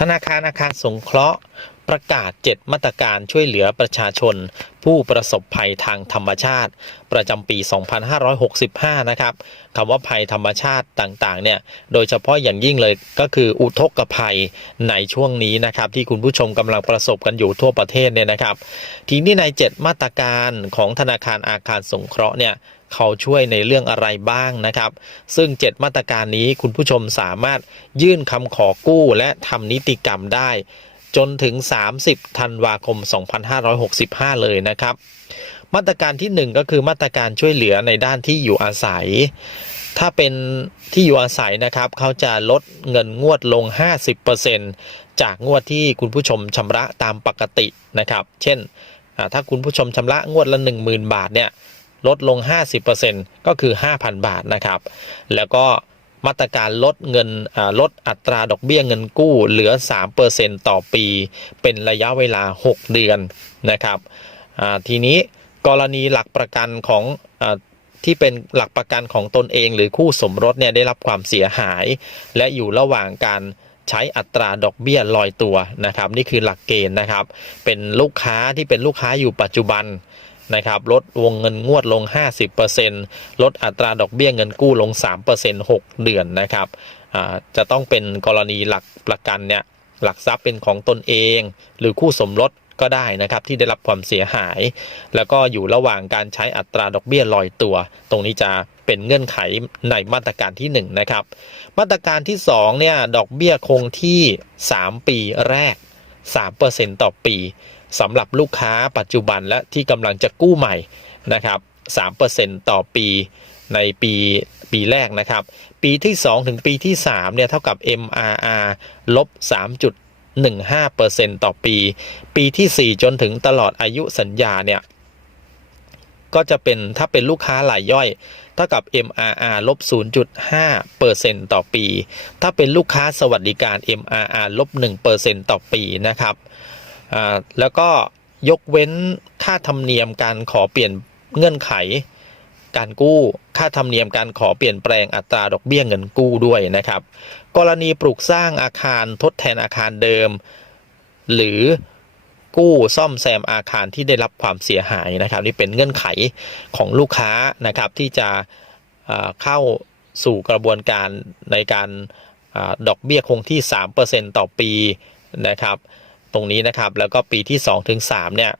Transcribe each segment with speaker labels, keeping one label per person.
Speaker 1: ธนาคารอาคารสงเคราะห์ประกาศ 7 มาตรการช่วยเหลือประชาชน ผู้ประสบภัยทางธรรมชาติ ประจำปี 2565 นะครับคำว่าภัยธรรมชาติต่างๆ เนี่ย โดยเฉพาะอย่างยิ่งเลยก็คืออุทกภัยในช่วงนี้นะครับ ที่คุณผู้ชมกำลังประสบกันอยู่ทั่วประเทศเนี่ยนะครับ ทีนี้ใน 7 มาตรการของธนาคารอาคารสงเคราะห์เนี่ย เขาช่วยในเรื่องอะไรบ้างนะครับ ซึ่ง 7 มาตรการนี้คุณผู้ชมสามารถยื่นคำขอกู้และทำนิติกรรมได้ จนถึง 30 ธันวาคม 2565 เลยนะครับ มาตรการทีหนึ่1 ก็คือมาตรการช่วยเหลือในด้านที่อยู่อาศัย ถ้าเป็นที่อยู่อาศัยนะครับ เขาจะลดเงินงวดลง 50%จากงวดที่คุณผู้ชมชำระตามปกตินะครับ เช่นถ้าคุณผู้ชมชำระงวดละ 10,000 บาทเนี่ย ลดลง 50%ก็คือ 5,000 บาทนะครับ แล้วก็มาตรการลดเงินลดอัตราดอกเบี้ยเงินกู้เหลือ 3%ต่อปี เป็นระยะเวลา 6 เดือนนะครับทีนี้กรณีหลักประกันของอที่เป็นหลักประกันของตนเอง หรือคู่สมรสเนี่ยได้รับความเสียหาย และอยู่ระหว่างการใช้อัตราดอกเบี้ยลอยตัวนะครับ นี่คือหลักเกณฑ์นะครับ เป็นลูกค้าที่เป็นลูกค้าอยู่ปัจจุบัน นะครับลดวงเงินงวดลง 50%ลดอัตราดอกเบี้ยเงินกู้ลง 3% 6 เดือนนะครับจะต้องเป็นกรณีหลักประกันเนี่ยหลักทรัพย์เป็นของตนเอง หรือคู่สมรสก็ได้นะครับที่ได้รับความเสียหาย แล้วก็อยู่ระหว่างการใช้อัตราดอกเบี้ยลอยตัว ตรงนี้จะเป็นเงื่อนไขในมาตรการที่1นะครับมาตรการที่2เนี่ยดอกเบี้ยคงที่ 3 ปีแรก 3%ต่อปี สำหรับลูกค้าปัจจุบันและที่กำลังจะกู้ใหม่นะครับ3%ต่อปีในปีปีแรกนะครับ ปีที่ 2 ถึงปีที่ 3 เนี่ย เท่ากับ MRR ลบ 3.15%ต่อปี ปีที่ 4 จนถึงตลอดอายุสัญญา เนี่ย ก็จะเป็นถ้าเป็นลูกค้ารายย่อย เท่ากับ MRR ลบ 0.5%ต่อปี ถ้าเป็นลูกค้าสวัสดิการ MRR ลบ 1%ต่อปีนะครับ แล้วก็ยกเว้นค่าธรรมเนียมการขอเปลี่ยนเงื่อนไข การกู้ ค่าธรรมเนียมการขอเปลี่ยนแปลงอัตราดอกเบี้ยเงินกู้ด้วยนะครับ กรณีปลูกสร้างอาคารทดแทนอาคารเดิม หรือกู้ซ่อมแซมอาคารที่ได้รับความเสียหายนะครับนี่เป็นเงื่อนไขของลูกค้านะครับที่จะเข้าสู่กระบวนการในการอดอกเบี้ยคงที่ 3%ต่อปีนะครับ ตรงนี้นะครับ แล้วก็ปีที่2ถึง3เนี่ย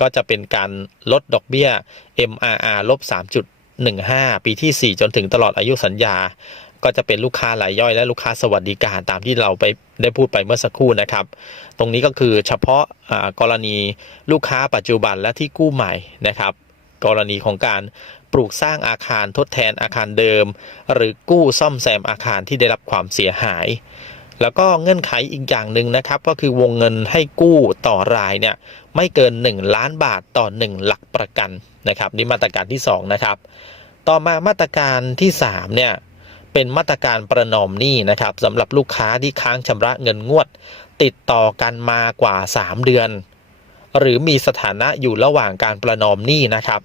Speaker 1: ก็จะเป็นการลดดอกเบี้ย MRR ลบ 3.15 ปีที่ 4 จนถึงตลอดอายุสัญญา ก็จะเป็นลูกค้ารายย่อยและลูกค้าสวัสดิการตามที่เราไปได้พูดไปเมื่อสักครู่นะครับ ตรงนี้ก็คือเฉพาะอ่ากรณีลูกค้าปัจจุบันและที่กู้ใหม่นะครับ กรณีของการปลูกสร้างอาคารทดแทนอาคารเดิม หรือกู้ซ่อมแซมอาคารที่ได้รับความเสียหาย แล้วก็เงื่อนไขอีกอย่างหนึ่งนะครับ ก็คือวงเงินให้กู้ต่อรายเนี่ยไม่เกิน 1 ล้านบาทต่อ 1 หลักประกันนะครับนี่มาตรการที่ 2 นะครับ ต่อมามาตรการที่ 3 เนี่ยเป็นมาตรการประนอมหนี้นะครับสำหรับลูกค้าที่ค้างชำระเงินงวด ติดต่อกันมากว่า 3 เดือน หรือมีสถานะอยู่ระหว่างการประนอมหนี้นะครับ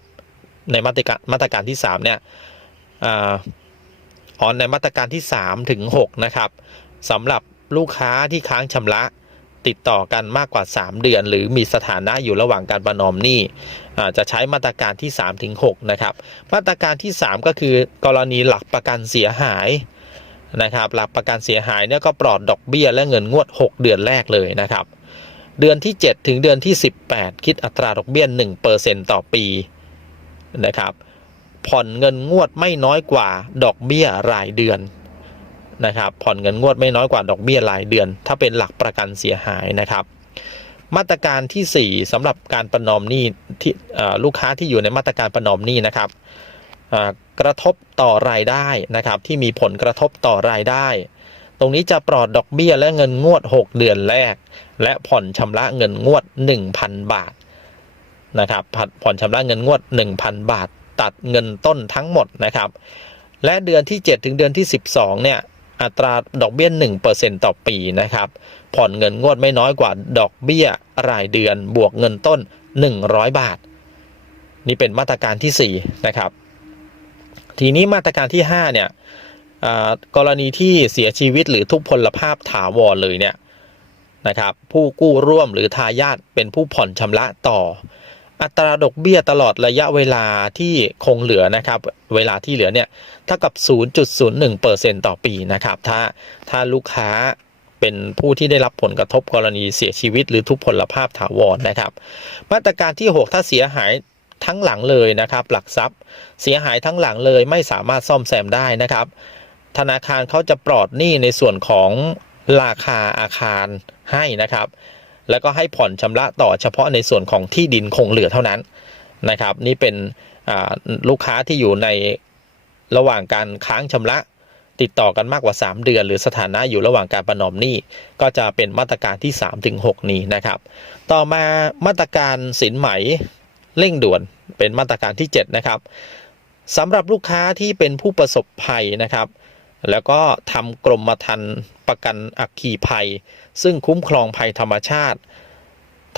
Speaker 1: ในมาตรการมาตรการที่3เนี่ยอ่าอ๋อในมาตรการที่ 3 ถึง 6 นะครับ สำหรับลูกค้าที่ค้างชำระติดต่อกันมากกว่า 3 เดือน หรือมีสถานะอยู่ระหว่างการประนอมหนี้จะใช้มาตรการที่3ถึง6นะครับ มาตรการที่ 3 ก็คือกรณีหลักประกันเสียหายนะครับ หลักประกันเสียหายเนี่ยก็ปลอดดอกเบี้ยและเงินงวด 6 เดือนแรกเลยนะครับ เดือนที่ 7 ถึงเดือนที่ 18 คิดอัตราดอกเบี้ย1%ต่อปีนะครับ ผ่อนเงินงวดไม่น้อยกว่าดอกเบี้ยรายเดือน นะครับ ผ่อนเงินงวดไม่น้อยกว่าดอกเบี้ยรายเดือน ถ้าเป็นหลักประกันเสียหายนะครับ มาตรการที่ 4สำหรับการประนอมหนี้ที่ลูกค้าที่อยู่ในมาตรการประนอมหนี้นะครับกระทบต่อรายได้นะครับที่มีผลกระทบต่อรายได้ ตรงนี้จะปลอดดอกเบี้ยและเงินงวด 6 เดือนแรก และผ่อนชำระเงินงวด 1,000 บาทนะครับผ่อนผ่อนชำระเงินงวด 1,000 บาท ตัดเงินต้นทั้งหมดนะครับ และเดือนที่ 7 ถึงเดือนที่ 12เนี่ย อัตราดอกเบี้ย1%ต่อปีนะครับ ผ่อนเงินงวดไม่น้อยกว่าดอกเบี้ยรายเดือนบวกเงินต้น 100 บาท นี่เป็นมาตรการที่ 4 นะครับ ทีนี้มาตรการที่ 5 เนี่ยกรณีที่เสียชีวิตหรือทุกพลภาพถาวรเลยเนี่ยนะครับ ผู้กู้ร่วมหรือทายาทเป็นผู้ผ่อนชำระต่อ อัตราดอกเบี้ยตลอดระยะเวลาที่คงเหลือนะครับ เวลาที่เหลือเนี่ยเท่ากับ 0.01%ต่อปีนะครับ ถ้าถ้าลูกค้าเป็นผู้ที่ได้รับผลกระทบกรณีเสียชีวิต หรือทุพพลภาพถาวรนะครับ มาตรการที่ 6 ถ้าเสียหายทั้งหลังเลยนะครับ หลักทรัพย์ เสียหายทั้งหลังเลยไม่สามารถซ่อมแซมได้นะครับ ธนาคารเขาจะปลอดหนี้ในส่วนของราคาอาคารให้นะครับ แล้วก็ให้ผ่อนชำระต่อเฉพาะในส่วนของที่ดินคงเหลือเท่านั้นนะครับ นี่เป็นลูกค้าที่อยู่ในระหว่างการค้างชำระติดต่อกันมากกว่า 3 เดือน หรือสถานะอยู่ระหว่างการประนอมหนี้ก็จะเป็นมาตรการที่ 3-6 นี้นะครับ ต่อมามาตรการสินไหมเร่งด่วนเป็นมาตรการที่ 7 นะครับสำหรับลูกค้าที่เป็นผู้ประสบภัยนะครับ แล้วก็ทำกรมธรรม์ประกันอัคคีภัย ซึ่งคุ้มครองภัยธรรมชาติ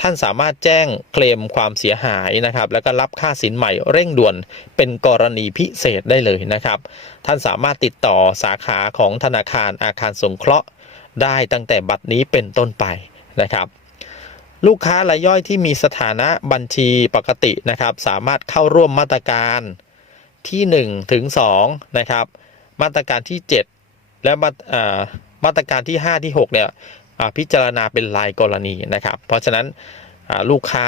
Speaker 1: ท่านสามารถแจ้งเคลมความเสียหายนะครับ แล้วก็รับค่าสินใหม่เร่งด่วนเป็นกรณีพิเศษได้เลยนะครับ ท่านสามารถติดต่อสาขาของธนาคารอาคารสงเคราะห์ ได้ตั้งแต่บัดนี้เป็นต้นไปนะครับลูกค้ารายย่อยที่มีสถานะบัญชีปกตินะครับ สามารถเข้าร่วมมาตรการที่ 1 ถึง 2 นะครับ มาตรการที่ 7 และมามาตรการที่ 5 ที่ 6 เนี่ยพิจารณาเป็นรายกรณีนะครับ เพราะฉะนั้นลูกค้า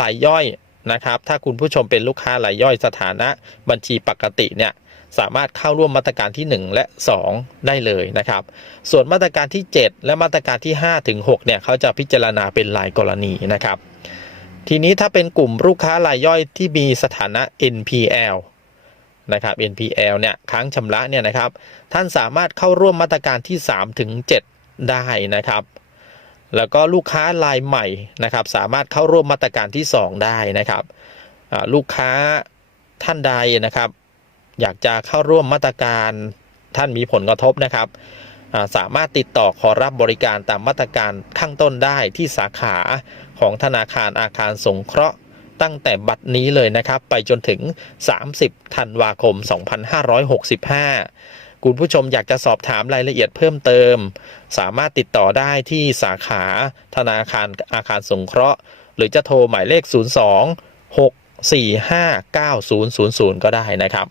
Speaker 1: รายย่อยนะครับ ถ้าคุณผู้ชมเป็นลูกค้ารายย่อยสถานะบัญชีปกติเนี่ยสามารถเข้าร่วมมาตรการที่ 1 และ 2 ได้เลยนะครับ ส่วนมาตรการที่ 7 และมาตรการที่5ถึง6เนี่ยเขาจะพิจารณาเป็นรายกรณีนะครับ ทีนี้ถ้าเป็นกลุ่มลูกค้ารายย่อยที่มีสถานะ NPL นะครับ NPL เนี่ยค้างชำระเนี่ยนะครับ ท่านสามารถเข้าร่วมมาตรการที่ 3 ถึง 7 ได้นะครับ แล้วก็ลูกค้ารายใหม่นะครับ สามารถเข้าร่วมมาตรการที่ 2 ได้นะครับลูกค้าท่านใดนะครับ อยากจะเข้าร่วมมาตรการท่านมีผลกระทบนะครับสามารถติดต่อขอรับบริการตามมาตรการข้างต้นได้ที่สาขาของธนาคารอาคารสงเคราะห์ ตั้งแต่บัดนี้เลยนะครับ ไปจนถึง 30 ธันวาคม 2565 คุณผู้ชมอยากจะสอบถามรายละเอียดเพิ่มเติม สามารถติดต่อได้ที่สาขาธนาคารอาคารสงเคราะห์ หรือจะโทรหมายเลข 02 645 9000 ก็ได้นะครับ